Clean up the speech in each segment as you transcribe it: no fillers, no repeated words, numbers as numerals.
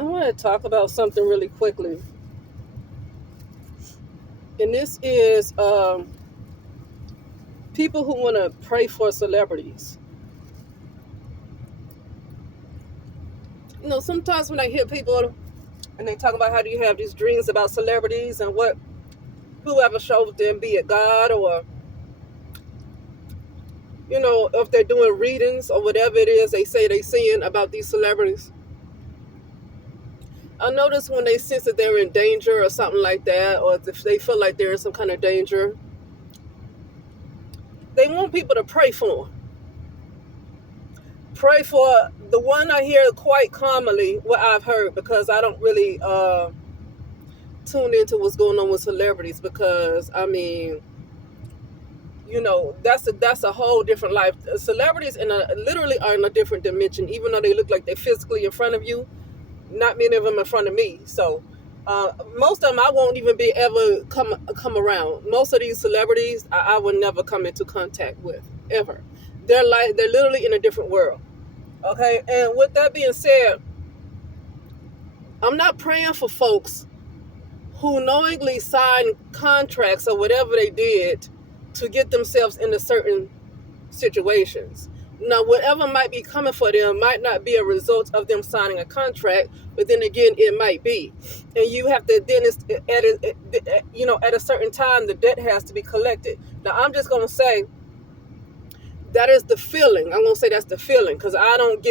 I want to talk about something really quickly, and this is people who want to pray for celebrities. Sometimes when I hear people and they talk about how do you have these dreams about celebrities and what whoever shows them, be it God or if they're doing readings or whatever it is they say they seeing about these celebrities. I notice when they sense that they're in danger or something like that, or if they feel like they're in some kind of danger, they want people to pray for them. Pray for the one I hear quite commonly, what I've heard, because I don't really tune into what's going on with celebrities, because that's a whole different life. Celebrities literally are in a different dimension, even though they look like they're physically in front of you. Not many of them in front of me. So most of them I won't even be ever come around. Most of these celebrities I would never come into contact with ever. They're literally in a different world. Okay, and with that being said, I'm not praying for folks who knowingly signed contracts or whatever they did to get themselves into certain situations. Now, whatever might be coming for them might not be a result of them signing a contract, but then again, it might be. And you have to then, at a certain time, the debt has to be collected. Now, I'm just gonna say that is the feeling. I'm gonna say that's the feeling, because I don't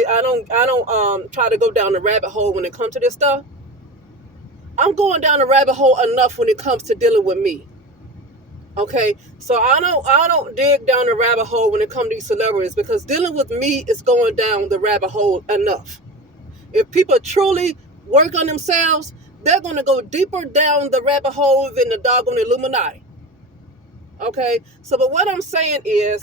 try to go down the rabbit hole when it comes to this stuff. I'm going down the rabbit hole enough when it comes to dealing with me. Okay, so I don't dig down the rabbit hole when it comes to these celebrities, because dealing with me is going down the rabbit hole enough. If people truly work on themselves, they're going to go deeper down the rabbit hole than the doggone Illuminati. Okay, so but what I'm saying is,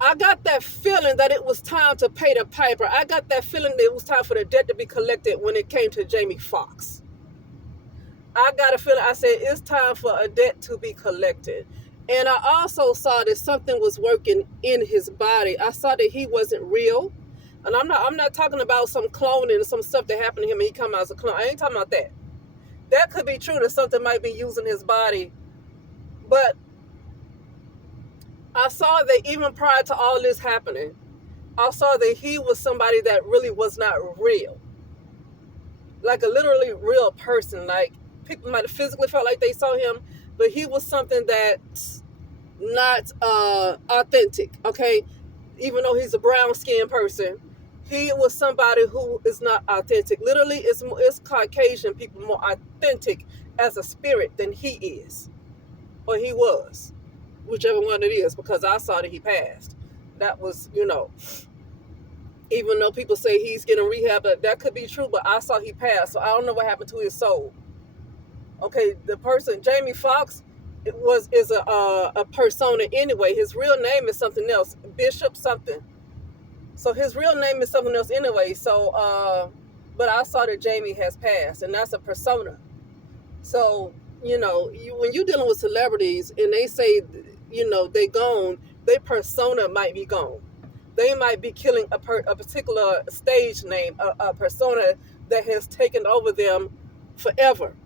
I got that feeling that it was time to pay the piper. I got that feeling that it was time for the debt to be collected when it came to Jamie Foxx. I got a feeling, I said, it's time for a debt to be collected. And I also saw that something was working in his body. I saw that he wasn't real. And I'm not talking about some cloning and some stuff that happened to him and he come out as a clone. I ain't talking about that. That could be true, that something might be using his body. But I saw that even prior to all this happening, I saw that he was somebody that really was not real. Like a literally real person. Like, people might have physically felt like they saw him, but he was something that's not authentic, okay? Even though he's a brown-skinned person, he was somebody who is not authentic. Literally, it's Caucasian people more authentic as a spirit than he is, or he was, whichever one it is, because I saw that he passed. That was, even though people say he's getting rehab, that could be true, but I saw he passed, so I don't know what happened to his soul. Okay, the person, Jamie Foxx, is a persona anyway. His real name is something else, Bishop something. So his real name is something else anyway. So, but I saw that Jamie has passed, and that's a persona. So, when you're dealing with celebrities and they say, they gone, their persona might be gone. They might be killing a particular stage name, a persona that has taken over them forever.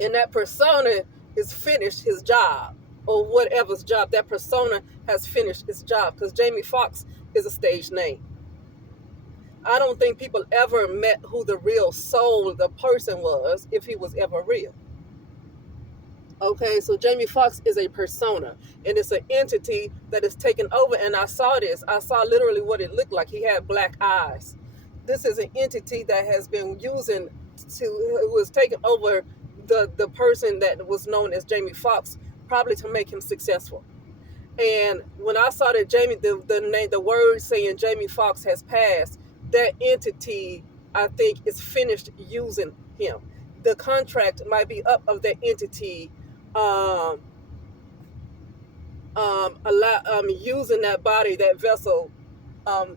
And that persona is finished his job, or whatever's job. That persona has finished its job, because Jamie Foxx is a stage name. I don't think people ever met who the real soul of the person was, if he was ever real. Okay, so Jamie Foxx is a persona, and it's an entity that is taken over. And I saw this. I saw literally what it looked like. He had black eyes. This is an entity that has been who was taken over the person that was known as Jamie Foxx, probably to make him successful. And when I saw that the word saying Jamie Foxx has passed, that entity, I think, is finished using him. The contract might be up of that entity, using that body, that vessel,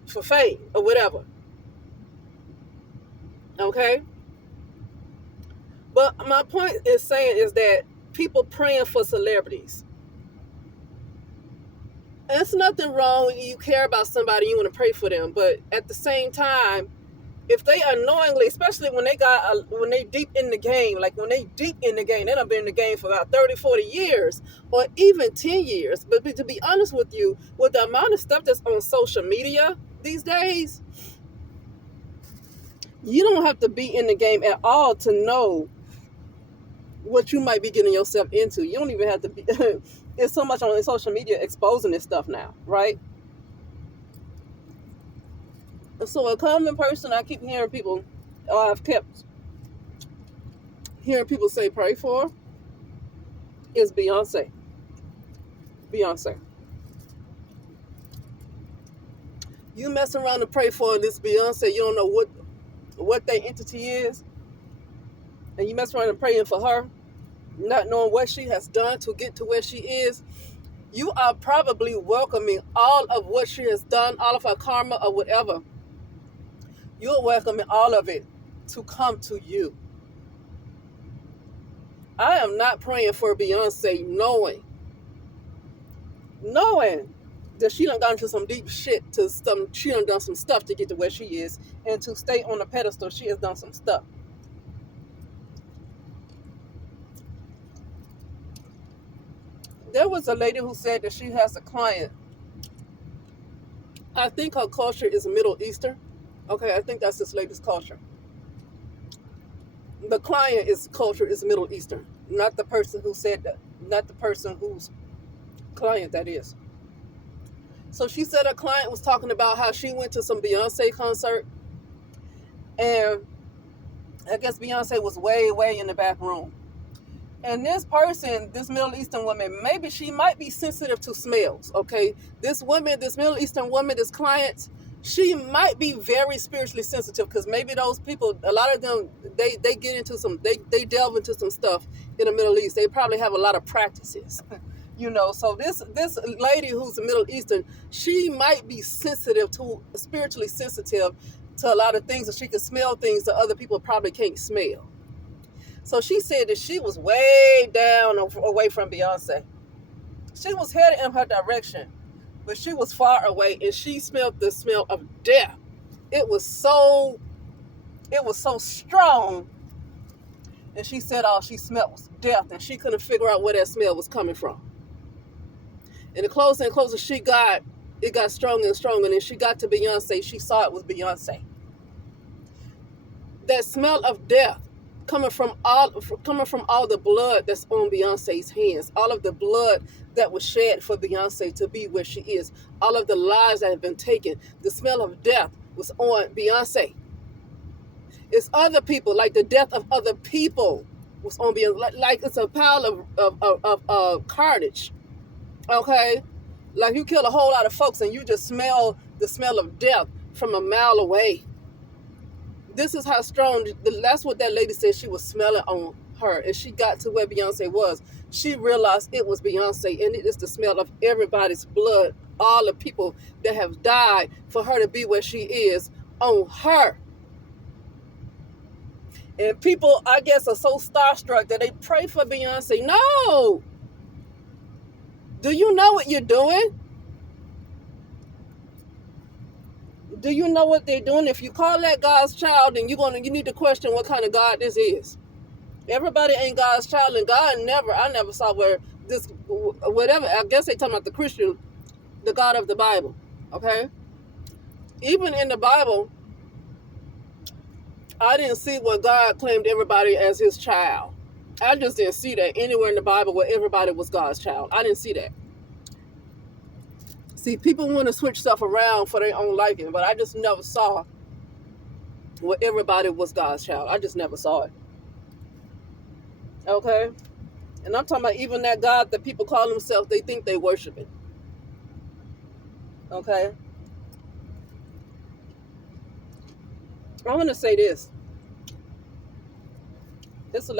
for fame or whatever. Okay. But my point is that people praying for celebrities. There's nothing wrong when you care about somebody, you want to pray for them. But at the same time, if they unknowingly, especially when they deep in the game, like when they deep in the game, they done been in the game for about 30, 40 years, or even 10 years. But to be honest with you, with the amount of stuff that's on social media these days, you don't have to be in the game at all to know what you might be getting yourself into. You don't even have to be. It's so much on social media exposing this stuff now, right? So a common person I keep hearing people, or I've kept hearing people say pray for, is Beyonce. Beyonce. You mess around and pray for this Beyonce, you don't know what that entity is, and you mess around and praying for her, not knowing what she has done to get to where she is. You are probably welcoming all of what she has done, all of her karma or whatever. You're welcoming all of it to come to you. I am not praying for Beyonce knowing that she done gone into some deep shit, she done done some stuff to get to where she is, and to stay on the pedestal, she has done some stuff. There was a lady who said that she has a client. I think her culture is Middle Eastern. Okay, I think that's this lady's culture. The client culture is Middle Eastern, not the person who said that, not the person whose client that is. So she said her client was talking about how she went to some Beyonce concert, and I guess Beyonce was way, way in the back room. And this person, this Middle Eastern woman, maybe she might be sensitive to smells, okay? This woman, this Middle Eastern woman, this client, she might be very spiritually sensitive, because maybe those people, a lot of them, they get into they delve into some stuff in the Middle East. They probably have a lot of practices, so this lady who's Middle Eastern, she might be spiritually sensitive to a lot of things, and she can smell things that other people probably can't smell. So she said that she was way down away from Beyonce. She was headed in her direction, but she was far away, and she smelled the smell of death. It was so strong. And she said all she smelled was death, and she couldn't figure out where that smell was coming from. And the closer and closer she got, it got stronger and stronger. And then she got to Beyonce, she saw it was Beyonce. That smell of death coming from all the blood that's on Beyonce's hands, all of the blood that was shed for Beyonce to be where she is, all of the lives that have been taken. The smell of death was on Beyonce. It's other people, like the death of other people was on Beyonce. Like it's a pile of carnage. Okay? Like you killed a whole lot of folks and you just smell the smell of death from a mile away. This is how strong, that's what that lady said she was smelling on her. And she got to where Beyonce was. She realized it was Beyonce, and it is the smell of everybody's blood, all the people that have died for her to be where she is on her. And people, I guess, are so starstruck that they pray for Beyonce. No! Do you know what you're doing? Do you know what they're doing? If you call that God's child, then you need to question what kind of God this is. Everybody ain't God's child, and I never saw where this, whatever, I guess they talking about the Christian, the God of the Bible, okay? Even in the Bible, I didn't see where God claimed everybody as his child. I just didn't see that anywhere in the Bible where everybody was God's child. I didn't see that. See, people want to switch stuff around for their own liking, but I just never saw where everybody was God's child. I just never saw it. Okay? And I'm talking about even that God that people call themselves, they think they worshiping. Okay? I'm going to say this. It's a